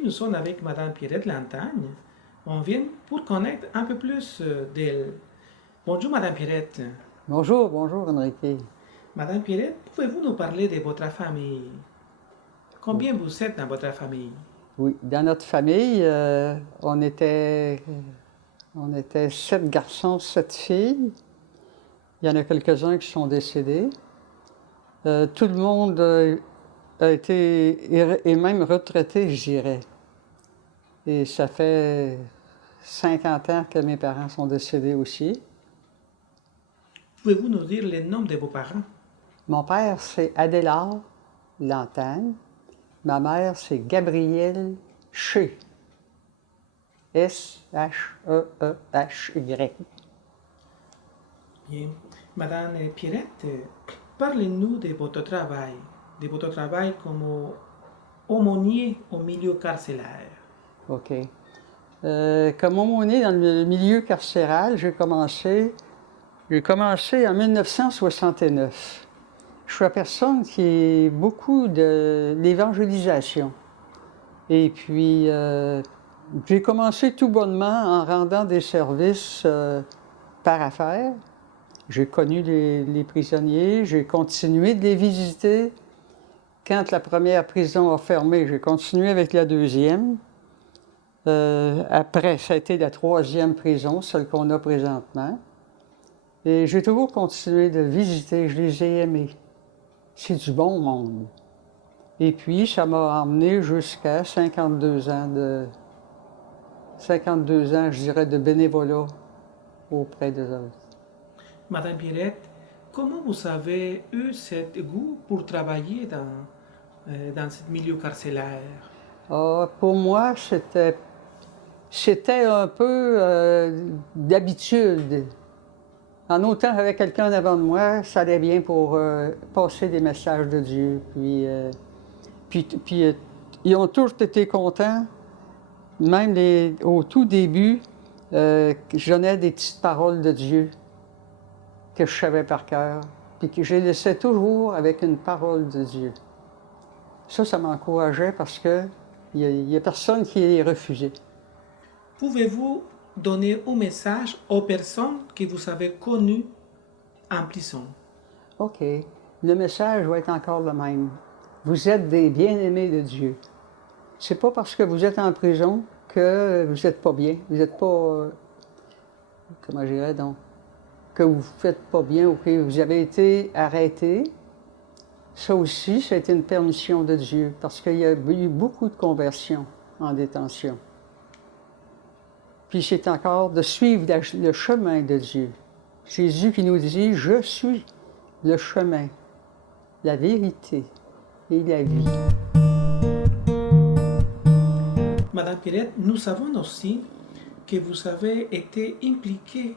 Aujourd'hui, nous sommes avec Madame Pierrette Lantagne. On vient pour connaître un peu plus d'elle. Bonjour Madame Pierrette. Bonjour, bonjour Enrique. Madame Pierrette, pouvez-vous nous parler de votre famille? Combien vous êtes dans votre famille? Oui, dans notre famille, on était 7 garçons, 7 filles. Il y en a quelques-uns qui sont décédés. Tout le monde a été, est même retraité, je dirais. Et ça fait 50 ans que mes parents sont décédés aussi. Pouvez-vous nous dire les noms de vos parents? Mon père, c'est Adélard Lantagne. Ma mère, c'est Gabrielle Shea. S-H-E-E-H-Y. Bien. Madame Pierrette, parlez-nous de votre travail comme aumônier au milieu carcéraire. OK. Comme aumônier dans le milieu carcéral, j'ai commencé en 1969. Je suis la personne qui est beaucoup de l'évangélisation. Et puis, j'ai commencé tout bonnement en rendant des services par affaires. J'ai connu les prisonniers, j'ai continué de les visiter. Quand la première prison a fermé, j'ai continué avec la deuxième. Après, ça a été la troisième prison, celle qu'on a présentement. Et j'ai toujours continué de visiter, je les ai aimés. C'est du bon monde. Et puis, ça m'a emmené jusqu'à 52 ans, je dirais, de bénévolat auprès des autres. Madame Pierrette, comment vous avez eu cet goût pour travailler dans ce milieu carcéraire? Pour moi, c'était un peu d'habitude. En autant avec quelqu'un devant de moi, ça allait bien pour passer des messages de Dieu. Puis, ils ont tous été contents. Même au tout début, je donnais des petites paroles de Dieu que je savais par cœur, puis que je les laissais toujours avec une parole de Dieu. Ça m'encourageait parce que il y a personne qui est refusé. Pouvez-vous donner un message aux personnes que vous avez connues en prison? OK. Le message va être encore le même. Vous êtes des bien-aimés de Dieu. C'est pas parce que vous êtes en prison que vous n'êtes pas bien. Vous n'êtes pas... comment je dirais donc? Que vous ne faites pas bien ou que vous avez été arrêté. Ça aussi, ça a été une permission de Dieu parce qu'il y a eu beaucoup de conversions en détention. Puis c'est encore de suivre le chemin de Dieu. Jésus qui nous dit, je suis le chemin, la vérité et la vie. Madame Pierrette, nous savons aussi que vous avez été impliquée,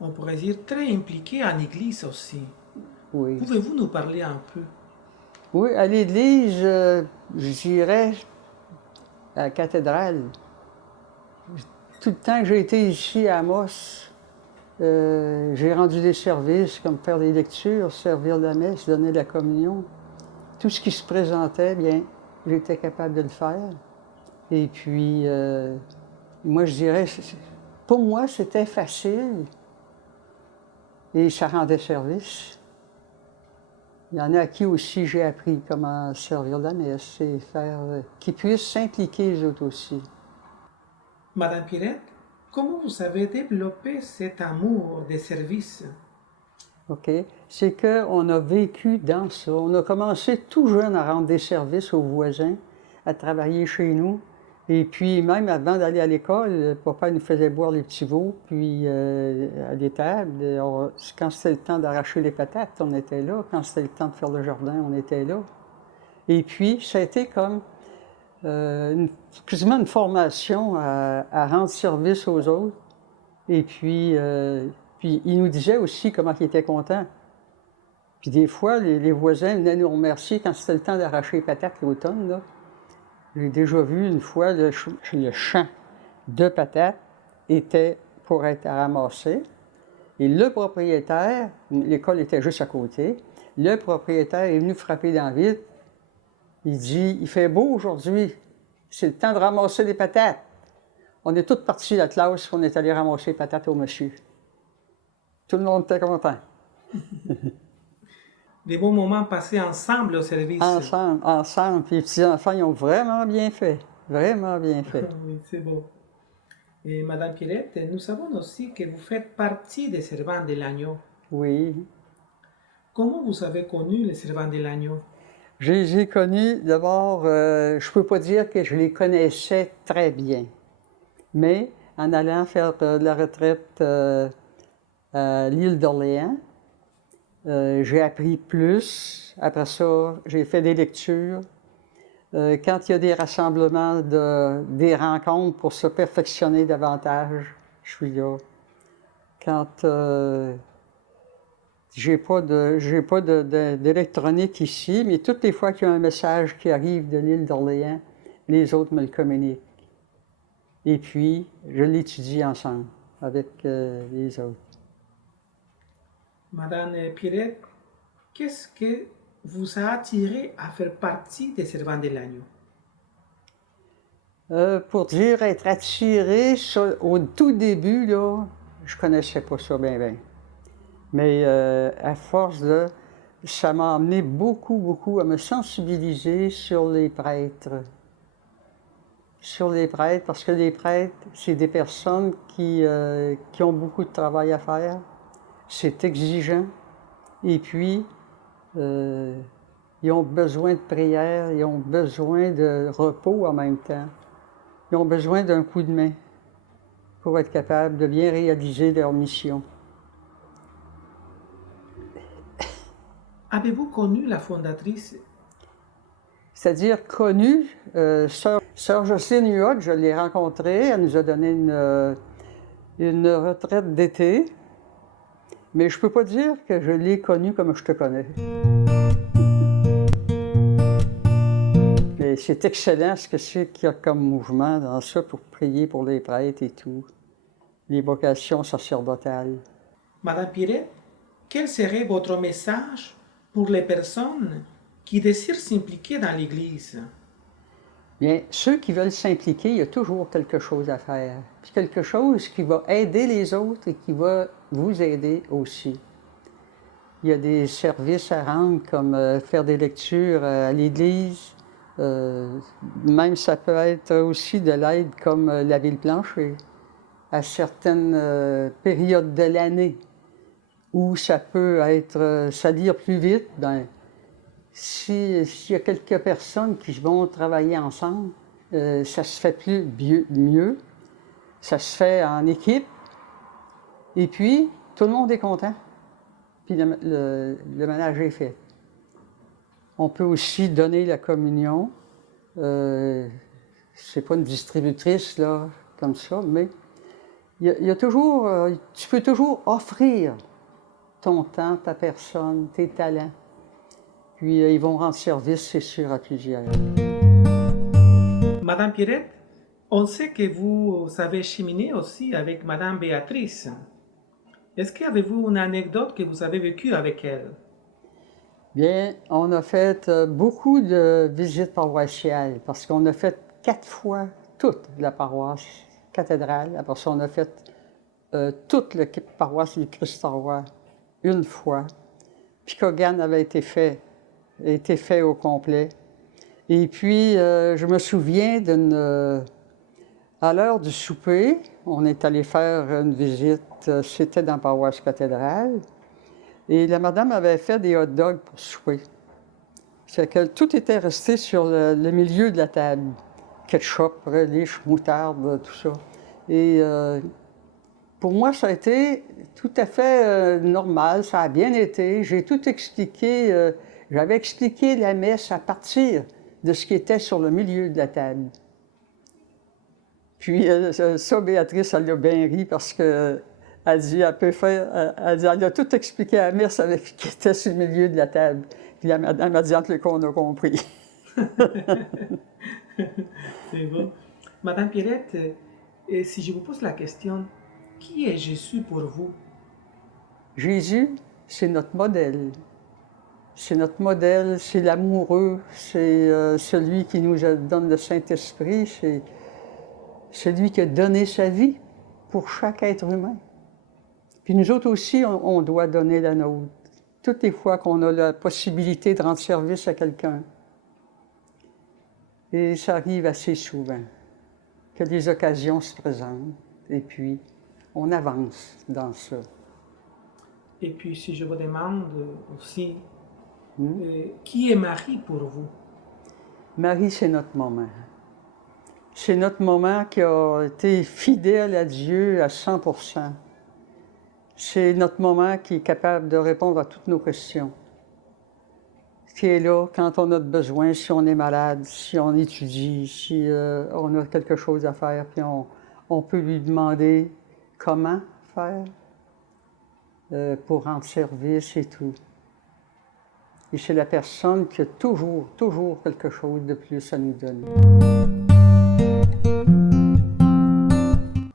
on pourrait dire très impliquée en Église aussi. Oui. Pouvez-vous nous parler un peu? Oui, à l'église, j'irais à la cathédrale. Tout le temps que j'ai été ici à Amos, j'ai rendu des services comme faire des lectures, servir la messe, donner la communion. Tout ce qui se présentait, bien, j'étais capable de le faire. Et puis, moi, je dirais, pour moi, c'était facile et ça rendait service. Il y en a à qui aussi j'ai appris comment servir la messe et faire qu'ils puissent s'impliquer eux autres aussi. Madame Pierrette, comment vous avez développé cet amour des services? OK? C'est qu'on a vécu dans ça. On a commencé tout jeune à rendre des services aux voisins, à travailler chez nous. Et puis, même avant d'aller à l'école, papa nous faisait boire les petits veaux, puis à l'étable. Quand c'était le temps d'arracher les patates, on était là. Quand c'était le temps de faire le jardin, on était là. Et puis, ça a été comme quasiment une formation à rendre service aux autres. Et puis il nous disait aussi comment il était content. Puis des fois, les voisins venaient nous remercier quand c'était le temps d'arracher les patates l'automne, là. J'ai déjà vu une fois le champ de patates était pour être ramassé. Et le propriétaire, l'école était juste à côté, le propriétaire est venu frapper dans la vitre. Il dit, il fait beau aujourd'hui. c'est le temps de ramasser des patates. On est tous partis de la classe, on est allé ramasser les patates au monsieur. Tout le monde était content. Des bons moments passés ensemble au service. Ensemble. Puis les petits-enfants, ils ont vraiment bien fait. Vraiment bien fait. Oui, c'est beau. Et Madame Pierrette, nous savons aussi que vous faites partie des servants de l'agneau. Oui. Comment vous avez connu les servants de l'agneau? Je les ai connus, d'abord, je ne peux pas dire que je les connaissais très bien. Mais en allant faire la retraite à l'île d'Orléans, j'ai appris plus. Après ça, j'ai fait des lectures. Quand il y a des rassemblements, des rencontres pour se perfectionner davantage, je suis là. Quand j'ai pas d'électronique ici, mais toutes les fois qu'il y a un message qui arrive de l'île d'Orléans, les autres me le communiquent. Et puis, je l'étudie ensemble avec les autres. Madame Pierrette, qu'est-ce que vous a attiré à faire partie des servants de l'agneau? Pour dire être attiré, ça, au tout début, là, je connaissais pas ça bien. Mais à force ça m'a amené beaucoup à me sensibiliser sur les prêtres. Sur les prêtres, parce que les prêtres, c'est des personnes qui ont beaucoup de travail à faire. C'est exigeant. Et puis, ils ont besoin de prière, ils ont besoin de repos en même temps. Ils ont besoin d'un coup de main pour être capables de bien réaliser leur mission. Avez-vous connu la fondatrice? C'est-à-dire connue, Sœur Jocelyne Huot, je l'ai rencontrée, elle nous a donné une retraite d'été, mais je ne peux pas dire que je l'ai connue comme je te connais. Mais c'est excellent ce que c'est qu'il y a comme mouvement dans ça pour prier pour les prêtres et tout, les vocations sacerdotales. Madame Pierrette, quel serait votre message pour les personnes qui désirent s'impliquer dans l'Église? Bien, ceux qui veulent s'impliquer, il y a toujours quelque chose à faire. Puis quelque chose qui va aider les autres et qui va vous aider aussi. Il y a des services à rendre comme faire des lectures à l'Église. Même ça peut être aussi de l'aide comme laver le plancher à certaines périodes de l'année où ça peut être salir plus vite. Bien, s'il y a quelques personnes qui vont travailler ensemble, ça se fait mieux, ça se fait en équipe, et puis tout le monde est content, puis le ménage est fait. On peut aussi donner la communion, c'est pas une distributrice là, comme ça, mais il y a toujours, tu peux toujours offrir ton temps, ta personne, tes talents. Puis ils vont rendre service, c'est sûr, à plusieurs. Madame Pierrette, on sait que vous avez cheminé aussi avec Madame Béatrice. Est-ce qu'avez-vous une anecdote que vous avez vécue avec elle? Bien, on a fait beaucoup de visites paroissiales parce qu'on a fait 4 fois toute la paroisse cathédrale. Après ça, on a fait toute la paroisse du Christ-Roi une fois. Puis Kogan avait été fait au complet. Et puis, je me souviens à l'heure du souper, on est allé faire une visite, c'était dans la paroisse cathédrale, et la madame avait fait des hot dogs pour souper. C'est que tout était resté sur le milieu de la table. Ketchup, relish, moutarde, tout ça. Et pour moi, ça a été tout à fait normal, ça a bien été. J'ai tout expliqué, j'avais expliqué la messe à partir de ce qui était sur le milieu de la table. Puis ça, Béatrice, elle a bien ri parce que elle dit, elle a tout expliqué à la messe avec ce qui était sur le milieu de la table. Puis la madame a dit entre le qu'on a compris. C'est bon. Madame Pierrette, si je vous pose la question, qui est Jésus pour vous? Jésus, c'est notre modèle. c'est notre modèle, c'est l'amoureux, c'est celui qui nous donne le Saint-Esprit, c'est celui qui a donné sa vie pour chaque être humain. Puis nous autres aussi, on doit donner la nôtre. Toutes les fois qu'on a la possibilité de rendre service à quelqu'un. Et ça arrive assez souvent que des occasions se présentent et puis on avance dans ça. Et puis, si je vous demande aussi, qui est Marie pour vous? Marie, c'est notre maman. C'est notre maman qui a été fidèle à Dieu à 100%. C'est notre maman qui est capable de répondre à toutes nos questions. Qui est là quand on a besoin, si on est malade, si on étudie, si on a quelque chose à faire, puis on peut lui demander comment faire pour rendre service et tout. Et c'est la personne qui a toujours quelque chose de plus à nous donner.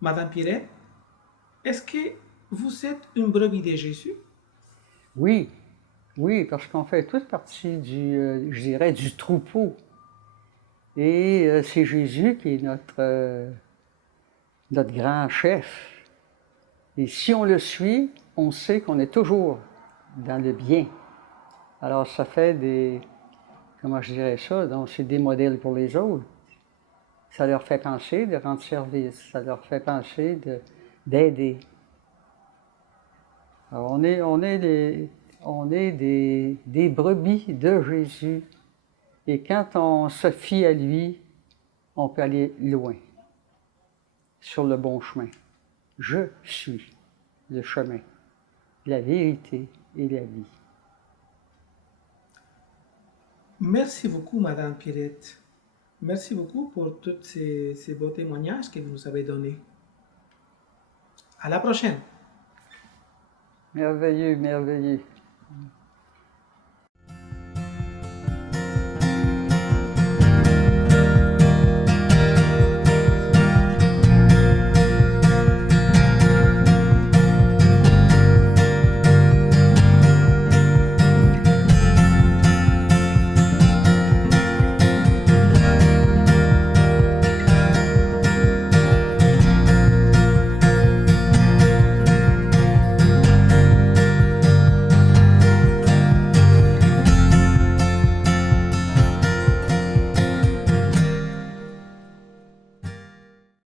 Madame Pierrette, est-ce que vous êtes une brebis de Jésus? Oui, parce qu'on fait toute partie je dirais, du troupeau. Et c'est Jésus qui est notre grand chef. Et si on le suit, on sait qu'on est toujours dans le bien. Alors ça fait comment je dirais ça, donc c'est des modèles pour les autres. Ça leur fait penser de rendre service, ça leur fait penser d'aider. Alors on est des brebis de Jésus. Et quand on se fie à lui, on peut aller loin, sur le bon chemin. Je suis le chemin, la vérité et la vie. Merci beaucoup, Madame Pierrette. Merci beaucoup pour tous ces beaux témoignages que vous nous avez donnés. À la prochaine. Merveilleux.